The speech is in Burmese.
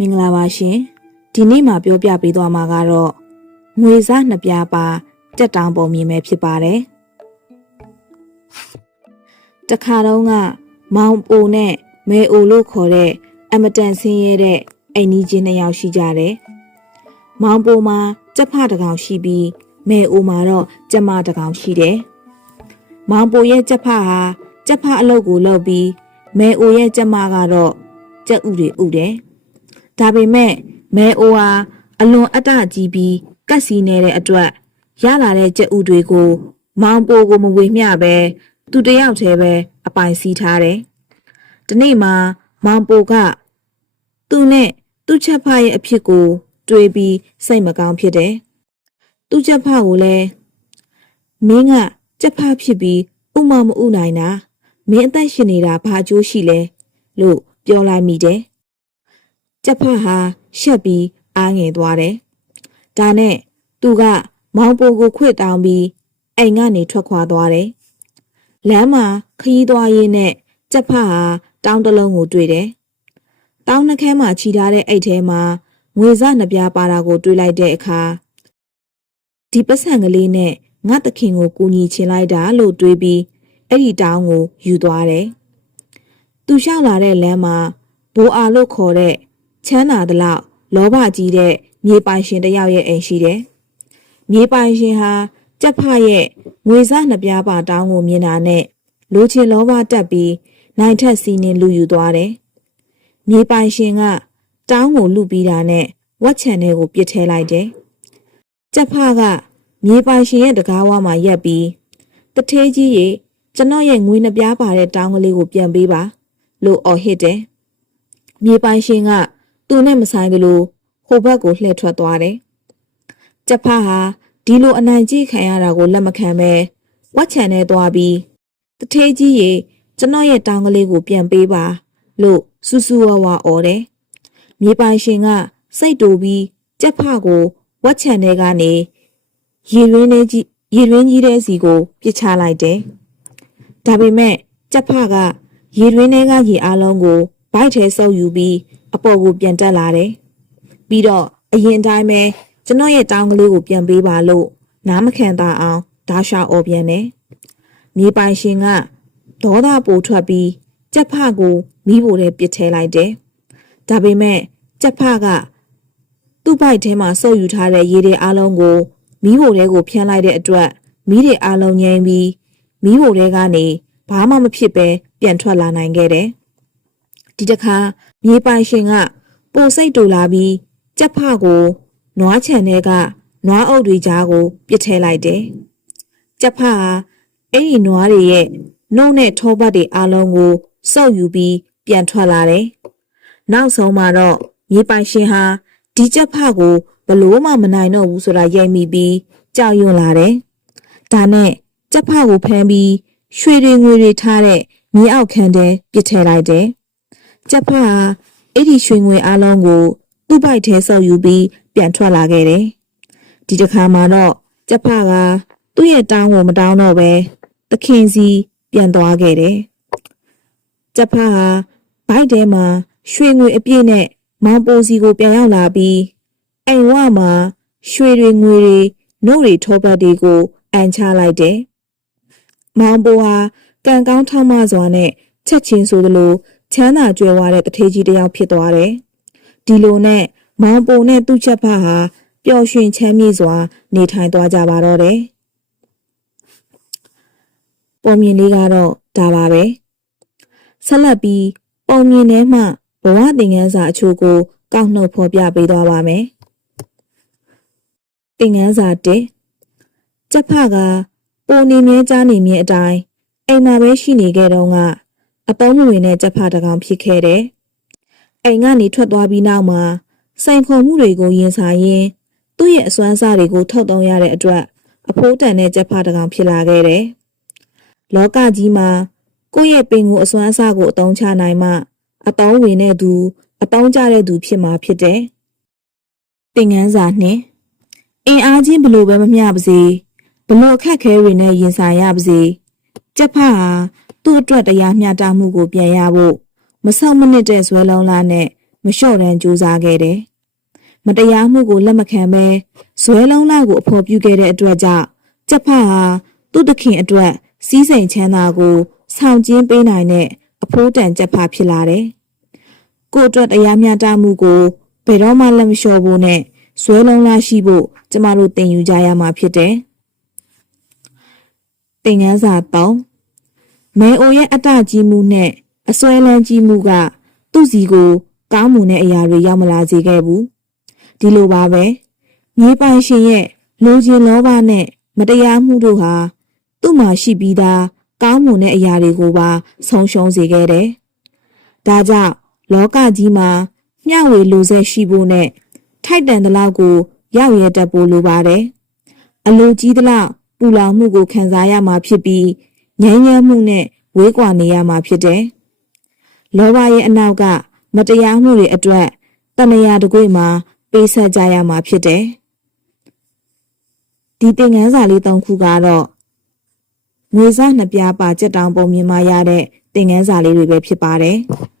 မင်္ဂလာပါရှင်ဒီနေ့မှာပြောပြပေးသွားမှာကတော့ငွေစားနှစ်ပြားပါတက်တောင်ပုံမြင်ပဲဖြစ်ပါတယ်တခါတော့ကမောင်ပိုနဲ့မဲအိုလို့ခေါ်တဲ့အမတန်ဆင်းရဲတဲ့အိမ်ကြီးချင်းနှစ်ယောက်ရှိကြတယ်မောင်ပိုမှာကြက်ဖတစ်ကောင်ရှိပြီးမဲအိုမှာတော့ကြက်မတစ်ကောင်ရှိတယ်မောင်ပိုရဲ့ကြက်ဖဟာကြက်ဖအလုပ်ကိုလုပ်ပြီးမဲအိုရဲ့ကြက်မကတော့ကြက်ဥတွေဥတယ် ဒါပေမဲ့မဲအိုဟာအလွန်အတ္တကြီးပြီးကတ်စီနေတဲ့အတွက်ရလာတဲ့ကြက်ဥတွေကိုမောင်ပိုကိုမဝေမျှပဲသူတယောက်တည်းပဲအပိုင်စီးထားတယ်။ဒီနေ့မှာမောင်ပိုကသူနဲ့သူ့ချက်ဖရဲ့အဖြစ်ကို တွေးပြီးစိတ်မကောင်းဖြစ်တယ်။သူ့ချက်ဖကိုလည်းမင်းကချက်ဖဖြစ်ပြီးဥမမဥနိုင်တာမင်းအသက်ရှင်နေတာဘာအကျိုးရှိလဲလို့ပြောလိုက်မိတယ်။ ကြက်ဖက်ဟာရှက်ပြီးအားငယ်သွားတယ်။ဒါနဲ့သူကမောင်ပိုကိုခွေတောင်းပြီးအိမ်ကနေထွက်ခွာသွားတယ်။လမ်းမှာခရီးသွားရင်းနဲ့ကြက်ဖက်ဟာတောင်းတစ်လုံးကိုတွေ့တယ်။တောင်းနှခဲမှာခြိထားတဲ့အိတ်ထဲမှာငွေစနှစ်ပြားပါတာကိုတွေ့လိုက်တဲ့အခါဒီပတ်စံကလေးနဲ့ငါတခင်ကိုကူညီချင်လိုက်တာလို့တွေးပြီးအဲ့ဒီတောင်းကိုယူသွားတယ်။သူလျှောက်လာတဲ့လမ်းမှာဘိုးအာလို့ခေါ်တဲ့ ချမ်းသာသလောက်လောဘကြီးတဲ့မြေပိုင်ရှင်တစ်ယောက်ရဲ့အိမ်ရှိတယ်။မြေပိုင်ရှင်ဟာကြက်ဖရဲ့ငွေစားနှစ်ပြားပါတောင်းကိုမြင်တာနဲ့လူချင်လောဘတက်ပြီးနိုင်ထက်စီးနေလူယူသွားတယ်။မြေပိုင်ရှင်ကတောင်းကိုလူပြီးတာနဲ့ဝက်ချန်ထဲကိုပြစ်ထဲလိုက်တယ်။ကြက်ဖကမြေပိုင်ရှင်ရဲ့တကားဝါမှာရက်ပြီးတထေးကြီးရေကျွန်တော်ရဲ့ငွေနှစ်ပြားပါတဲ့တောင်းကလေးကိုပြန်ပေးပါလို့အော်ဟစ်တယ်။မြေပိုင်ရှင်က သူနဲ့မဆိုင်သလိုဟိုဘက်ကိုလှည့်ထွက်သွားတယ်။ကြက်ဖားဟာဒီလိုအနိုင်ကျင့်ခံရတာကိုလက်မခံပဲဝက်ချန်နဲ့သွားပြီးတထေးကြီးရေကျွန်တော်ရဲ့တောင်းကလေးကိုပြန်ပေးပါလို့စူးစူးဝါးဝါအော်တယ်။မြေပိုင်ရှင်ကစိတ်တူပြီးကြက်ဖားကိုဝက်ချန်ထဲကနေရေရင်းလေးကြီးရေရင်းကြီးတဲ့စီကိုပြစ်ချလိုက်တယ်။ဒါပေမဲ့ကြက်ဖားကရေရင်းထဲကရေအလုံးကိုဘိုက်ထဲဆုပ်ယူပြီး အပေါ်ကိုပြန်တက်လာတယ်။ပြီးတော့အရင်တိုင်းပဲကျွန်တော်ရဲ့တောင်းကလေးကိုပြန်ပေးပါလို့နားမခံတာအောင်ဓာရှာအော်ပြန်တယ်။မြေပိုင်ရှင်ကဒေါသပိုထွက်ပြီးကြက်ဖကိုမိဖို့ထဲပစ်ထဲလိုက်တယ်။ဒါပေမဲ့ကြက်ဖကသူ့ဘိုက်ထဲမှာဆုပ်ယူထားတဲ့ရေတွေအလုံးကိုမိဖို့ထဲကိုဖျန်းလိုက်တဲ့အတွက်မိတွေအလုံးငြိမ်းပြီးမိဖို့ထဲကနေဘာမှမဖြစ်ပဲပြန်ထွက်လာနိုင်ခဲ့တယ်။ ဒီတခါမြေပိုင်ရှင်ကပိုစိတ်တူလာပြီးကြက်ဖကိုနွားချန်ထဲကနွားအုပ်တွေကြားကိုပစ်ထဲလိုက်တယ်။ကြက်ဖဟာအဲ့ဒီနွားတွေရဲ့နှုတ်နဲ့ထောပတ်တွေအလုံးကိုစုပ်ယူပြီးပြန်ထွက်လာတယ်။နောက်ဆုံးမှာတော့မြေပိုင်ရှင်ဟာဒီကြက်ဖကိုဘလို့မှမနိုင်တော့ဘူးဆိုတာရိပ်မိပြီးကြောက်ရွံ့လာတယ်။ဒါနဲ့ကြက်ဖကိုဖမ်းပြီးရွှေတွေငွေတွေထားတဲ့မြေအောက်ခန်းထဲပစ်ထဲလိုက်တယ်။ ကြက်ဖဟာအဲ့ဒီရွှေငွေအလုံးကိုသူ့ဘိုက်ထဲဆောက်ယူပြီးပြန်ထွက်လာခဲ့တယ်။ဒီတစ်ခါမှာတော့ကြက်ဖကသူ့ရဲ့တောင်းကိုမတောင်းတော့ပဲသခင်စီပြန်သွားခဲ့တယ်။ကြက်ဖဟာဘိုက်ထဲမှာရွှေငွေအပြည့်နဲ့မောင်ပိုစီကိုပြန်ရောက်လာပြီးအိမ်ဝမှာရွှေတွေငွေတွေနှုတ်တွေထောပတ်တွေကိုအန်ချလိုက်တယ်။မောင်ပိုဟာကံကောင်းထောက်မစွာနဲ့ချက်ချင်းဆိုသလို ချမ်းသာကြွယ်ဝတဲ့တထေးကြီးတစ်ယောက်ဖြစ်သွားတယ်။ဒီလိုနဲ့မောင်ပိုနဲ့သူ့ချက်ဖဟာပျော်ရွှင်ချမ်းမြေ့စွာ နေထိုင်သွားကြပါတော့တယ်။ပုံမြင်လေးကတော့ဒါပါပဲ။ဆက်လက်ပြီးပုံမြင်ထဲမှဘဝသင်ခန်းစာအချို့ကို ကောက်နှုတ်ဖော်ပြပေးသွားပါမယ်။သင်ခန်းစာ1ကြက်ဖကပုံနေမြဲကြားနေမြဲအတိုင်းအိမ်မှာပဲရှိနေခဲ့တော့က အပေါင်းမဝင်တဲ့ကြက်ဖတစ်ကောင်ဖြစ်ခဲ့တယ်။အိမ်ကနေထွက်သွားပြီးနောက်မှာစိန်ခေါ်မှုတွေကိုရင်ဆိုင်ရင်းသူ့ရဲ့အစွမ်းစားတွေကိုထုတ်သုံးရတဲ့အတွက်အဖိုးတန်တဲ့ကြက်ဖတစ်ကောင်ဖြစ်လာခဲ့တယ်။လောကကြီးမှာကိုယ့်ရဲ့ပင်ကိုအစွမ်းစားကိုအသုံးချနိုင်မှအတောင်းဝင်တဲ့သူအတောင်းကြတဲ့သူဖြစ်မှာဖြစ်တယ်။သင်ငန်းစာနှင့်အင်အားချင်းဘလို့ပဲမမျှပါစေဘလို့အခက်ခဲတွေနဲ့ရင်ဆိုင်ရပါစေကြက်ဖဟာ သူ့အတွက်တရားမျှတမှုကိုပြန်ရဖို့မဆောက်မနစ်တဲ့ဇွဲလုံးလားနဲ့မလျှော့တမ်းကြိုးစားခဲ့တယ်။မတရားမှုကိုလက်မခံဘဲဇွဲလုံးလာကိုအဖော်ပြုခဲ့တဲ့အတွက်ကြောင့်ကျက်ဖတ်ဟာသူ့တခင်အတွက်စီးစိမ်ချမ်းသာကိုဆောင်ကျင်းပေးနိုင်တဲ့အဖိုးတန်ကျက်ဖတ်ဖြစ်လာတယ်။ကိုယ့်အတွက်တရားမျှတမှုကိုဘယ်တော့မှလက်မလျှော့ဖို့နဲ့ဇွဲလုံးလာရှိဖို့ကျမတို့သင်ယူကြရမှာဖြစ်တယ်။သင်ခန်းစာ3 မဲအိုရဲ့အတ္တကြီးမှုနဲ့အစွဲလန်းကြီးမှုက သူ့စီကိုကောင်းမွန်တဲ့အရာတွေရောက်မလာစေခဲ့ဘူးဒီလိုပါပဲမြေပိုင်ရှင်ရဲ့လူချင်းလောဘနဲ့မတရားမှုတို့ဟာသူ့မှာရှိပြီးသားကောင်းမွန်တဲ့အရာတွေကိုပါဆုံးရှုံးစေခဲ့တယ်ဒါကြောင့်လောကကြီးမှာမျှဝေလူဆက်ရှိဖို့နဲ့ထိုက်တန်သလောက်ကိုရောက်ရတတ်ဖို့လိုပါတယ်အလိုကြီးသလောက်ပူလောင်မှုကိုခံစားရမှာဖြစ်ပြီး ငြိမ်းချမ်းမှုနဲ့ဝေးကွာနေရမှာဖြစ်တယ်။လောဘရဲ့အနောက်က မတရားမှုတွေအတွက်တဏှာတကွေ့မှာပေးဆက်ကြရမှာဖြစ်တယ်။ဒီသင်ခန်းစာလေး၃ခုကတော့ငွေစားနှစ်ပြားပါကြက်တောင်ပုံမြင်မရတဲ့သင်ခန်းစာလေးတွေပဲဖြစ်ပါတယ်။